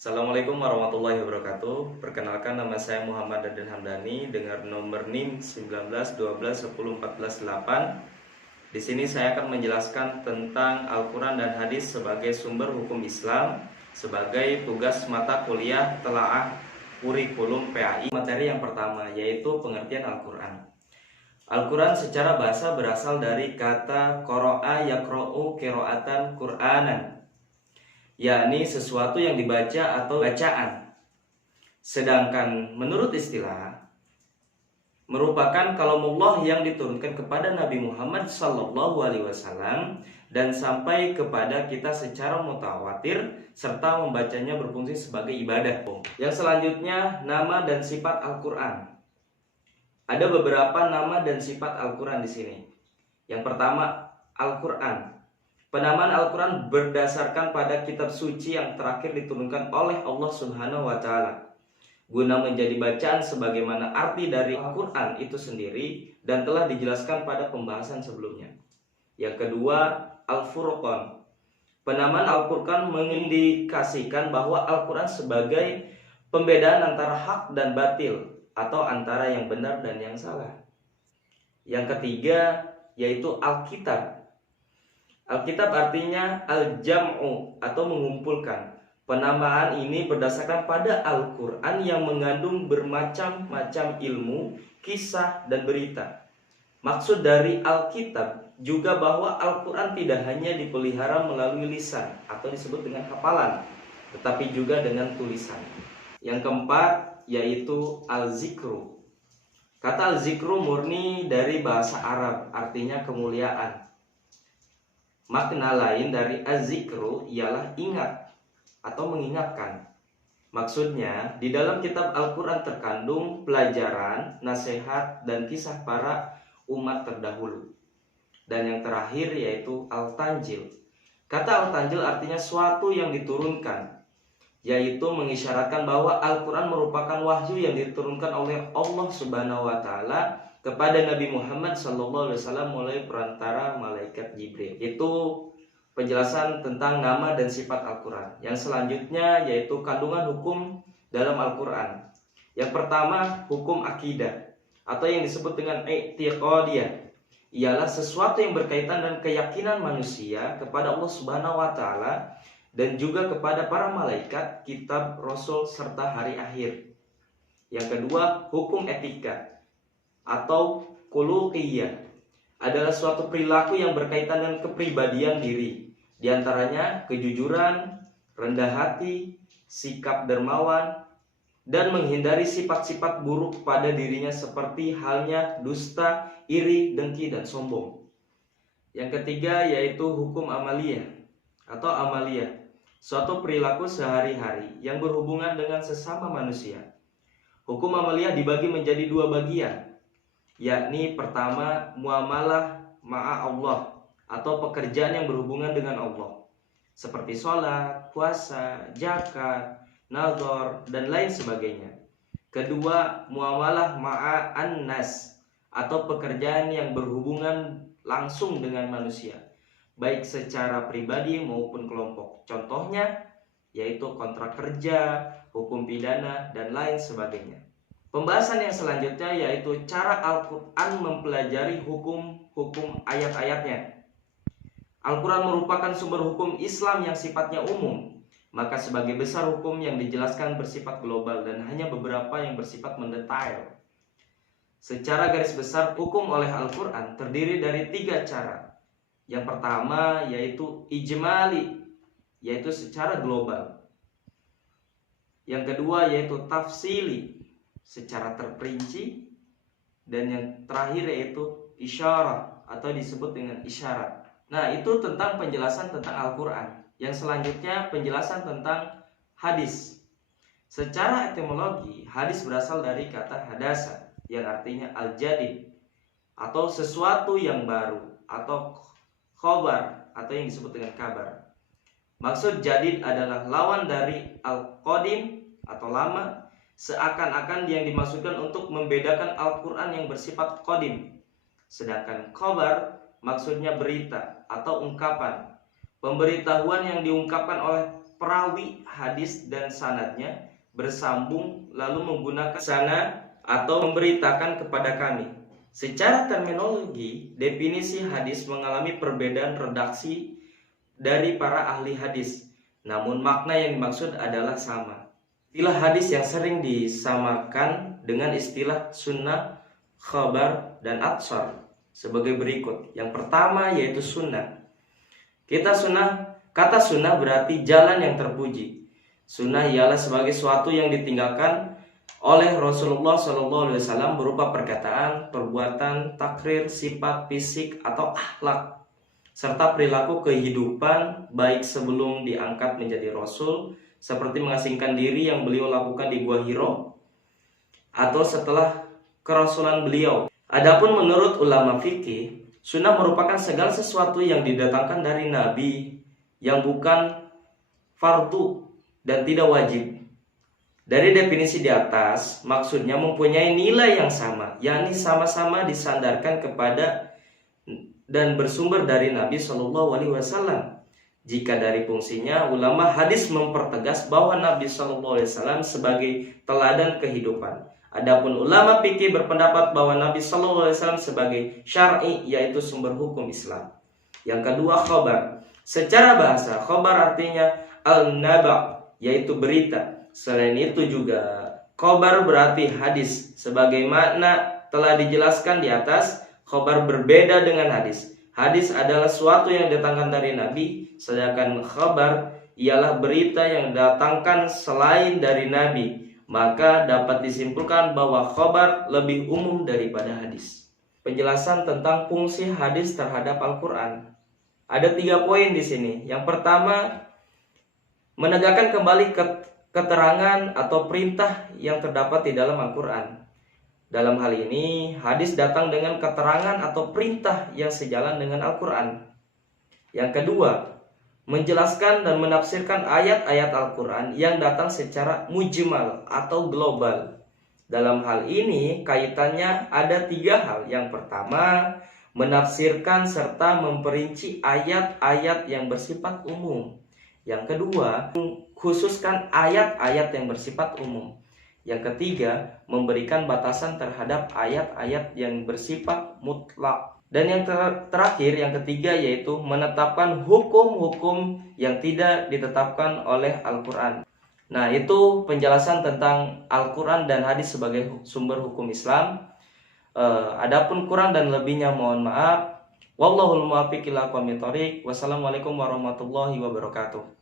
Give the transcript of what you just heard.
Assalamualaikum warahmatullahi wabarakatuh. Perkenalkan, nama saya Muhammad Daden Hamdani dengan nomor NIM 19 12 10 14 8. Di sini saya akan menjelaskan tentang Al-Quran dan Hadis sebagai sumber hukum Islam sebagai tugas mata kuliah telaah kurikulum PAI. Materi yang pertama yaitu pengertian Al-Quran. Al-Quran secara bahasa berasal dari kata qara'a yaqra'u qira'atan Qur'anan, yakni sesuatu yang dibaca atau bacaan. Sedangkan menurut istilah merupakan kalamullah yang diturunkan kepada Nabi Muhammad SAW dan sampai kepada kita secara mutawatir serta membacanya berfungsi sebagai ibadah. Yang selanjutnya, nama dan sifat Al-Quran. Ada beberapa nama dan sifat Al-Quran di sini. Yang pertama, Al-Quran. Penamaan Al-Quran berdasarkan pada kitab suci yang terakhir diturunkan oleh Allah Subhanahu wa Ta'ala, guna menjadi bacaan sebagaimana arti dari Al-Quran itu sendiri dan telah dijelaskan pada pembahasan sebelumnya. Yang kedua, Al-Furqan. Penamaan Al-Quran mengindikasikan bahwa Al-Quran sebagai pembedaan antara hak dan batil atau antara yang benar dan yang salah. Yang ketiga yaitu Alkitab. Alkitab artinya al-jam'u atau mengumpulkan. Penamaan ini berdasarkan pada Al-Quran yang mengandung bermacam-macam ilmu, kisah, dan berita. Maksud dari Alkitab juga bahwa Al-Quran tidak hanya dipelihara melalui lisan atau disebut dengan hafalan, tetapi juga dengan tulisan. Yang keempat yaitu al-zikru. Kata al-zikru murni dari bahasa Arab, artinya kemuliaan. Makna lain dari az-zikru ialah ingat atau mengingatkan. Maksudnya, di dalam kitab Al-Quran terkandung pelajaran, nasihat, dan kisah para umat terdahulu. Dan yang terakhir yaitu Al-Tanjil. Kata Al-Tanjil artinya suatu yang diturunkan, yaitu mengisyaratkan bahwa Al-Quran merupakan wahyu yang diturunkan oleh Allah Subhanahu wa Ta'ala kepada Nabi Muhammad SAW mulai perantara malaikat Jibril. Itu penjelasan tentang nama dan sifat Al-Quran. Yang selanjutnya yaitu kandungan hukum dalam Al-Quran. Yang pertama, hukum akidah atau yang disebut dengan i'tiqadiyah, ialah sesuatu yang berkaitan dengan keyakinan manusia kepada Allah Subhanahu wa Ta'ala dan juga kepada para malaikat, kitab, rasul, serta hari akhir. Yang kedua, hukum etika atau khuluqiyah, adalah suatu perilaku yang berkaitan dengan kepribadian diri. Di antaranya kejujuran, rendah hati, sikap dermawan, dan menghindari sifat-sifat buruk pada dirinya seperti halnya dusta, iri, dengki, dan sombong. Yang ketiga yaitu hukum amaliyah atau amaliyah, suatu perilaku sehari-hari yang berhubungan dengan sesama manusia. Hukum amaliyah dibagi menjadi dua bagian, yakni pertama muamalah ma'a Allah atau pekerjaan yang berhubungan dengan Allah, seperti sholat, puasa, zakat, nazar, dan lain sebagainya. Kedua, muamalah ma'a an-nas atau pekerjaan yang berhubungan langsung dengan manusia, baik secara pribadi maupun kelompok. Contohnya yaitu kontrak kerja, hukum pidana, dan lain sebagainya. Pembahasan yang selanjutnya yaitu cara Al-Quran mempelajari hukum ayat-ayatnya. Al-Quran merupakan sumber hukum Islam yang sifatnya umum, maka sebagai besar hukum yang dijelaskan bersifat global dan hanya beberapa yang bersifat mendetail. Secara garis besar, hukum oleh Al-Quran terdiri dari 3 cara. Yang pertama yaitu ijmali, yaitu secara global. Yang kedua yaitu tafsili, secara terperinci, dan yang terakhir yaitu isyarat atau disebut dengan isyarat. Nah, itu tentang penjelasan tentang Al-Quran. Yang selanjutnya penjelasan tentang hadis. Secara etimologi, hadis berasal dari kata hadasa yang artinya al-jadid atau sesuatu yang baru, atau khobar atau yang disebut dengan kabar. Maksud jadid adalah lawan dari al-qadim atau lama, seakan-akan yang dimaksudkan untuk membedakan Al-Quran yang bersifat qadim. Sedangkan khobar maksudnya berita atau ungkapan, pemberitahuan yang diungkapkan oleh perawi hadis dan sanadnya bersambung lalu menggunakan sana atau memberitakan kepada kami. Secara terminologi, definisi hadis mengalami perbedaan redaksi dari para ahli hadis. Namun makna yang dimaksud adalah sama. Istilah hadis yang sering disamakan dengan istilah sunnah, khabar, dan atsar sebagai berikut. Yang pertama yaitu sunnah. Kata sunnah berarti jalan yang terpuji. Sunnah ialah sebagai suatu yang ditinggalkan oleh Rasulullah SAW berupa perkataan, perbuatan, takrir, sifat, fisik, atau akhlak, serta perilaku kehidupan baik sebelum diangkat menjadi Rasul, seperti mengasingkan diri yang beliau lakukan di Gua Hiro, atau setelah kerasulan beliau. Adapun menurut ulama fikih, sunnah merupakan segala sesuatu yang didatangkan dari Nabi yang bukan fardu dan tidak wajib. Dari definisi di atas, maksudnya mempunyai nilai yang sama, yakni sama-sama disandarkan kepada dan bersumber dari Nabi Shallallahu Alaihi Wasallam. Jika dari fungsinya, ulama hadis mempertegas bahwa Nabi Shallallahu Alaihi Wasallam sebagai teladan kehidupan. Adapun ulama fikih berpendapat bahwa Nabi Shallallahu Alaihi Wasallam sebagai syar'i, yaitu sumber hukum Islam. Yang kedua, khabar. Secara bahasa, khabar artinya al-naba, yaitu berita. Selain itu juga, khabar berarti hadis. Sebagaimana telah dijelaskan di atas, khabar berbeda dengan hadis. Hadis adalah suatu yang datangkan dari Nabi, sedangkan khabar ialah berita yang datangkan selain dari Nabi. Maka dapat disimpulkan bahwa khabar lebih umum daripada hadis. Penjelasan tentang fungsi hadis terhadap Al-Quran. Ada 3 poin di sini. Yang pertama, menegakkan kembali keterangan atau perintah yang terdapat di dalam Al-Quran. Dalam hal ini, hadis datang dengan keterangan atau perintah yang sejalan dengan Al-Quran. Yang kedua, menjelaskan dan menafsirkan ayat-ayat Al-Quran yang datang secara mujmal atau global. Dalam hal ini, kaitannya ada 3 hal. Yang pertama, menafsirkan serta memperinci ayat-ayat yang bersifat umum. Yang kedua, khususkan ayat-ayat yang bersifat umum. Yang ketiga, memberikan batasan terhadap ayat-ayat yang bersifat mutlak. Dan yang terakhir, yang ketiga, yaitu menetapkan hukum-hukum yang tidak ditetapkan oleh Al-Quran. Nah, itu penjelasan tentang Al-Quran dan hadis sebagai sumber hukum Islam. Adapun kurang dan lebihnya mohon maaf. Wallahul muwaffiq ila aqwamit thoriq. Wassalamualaikum warahmatullahi wabarakatuh.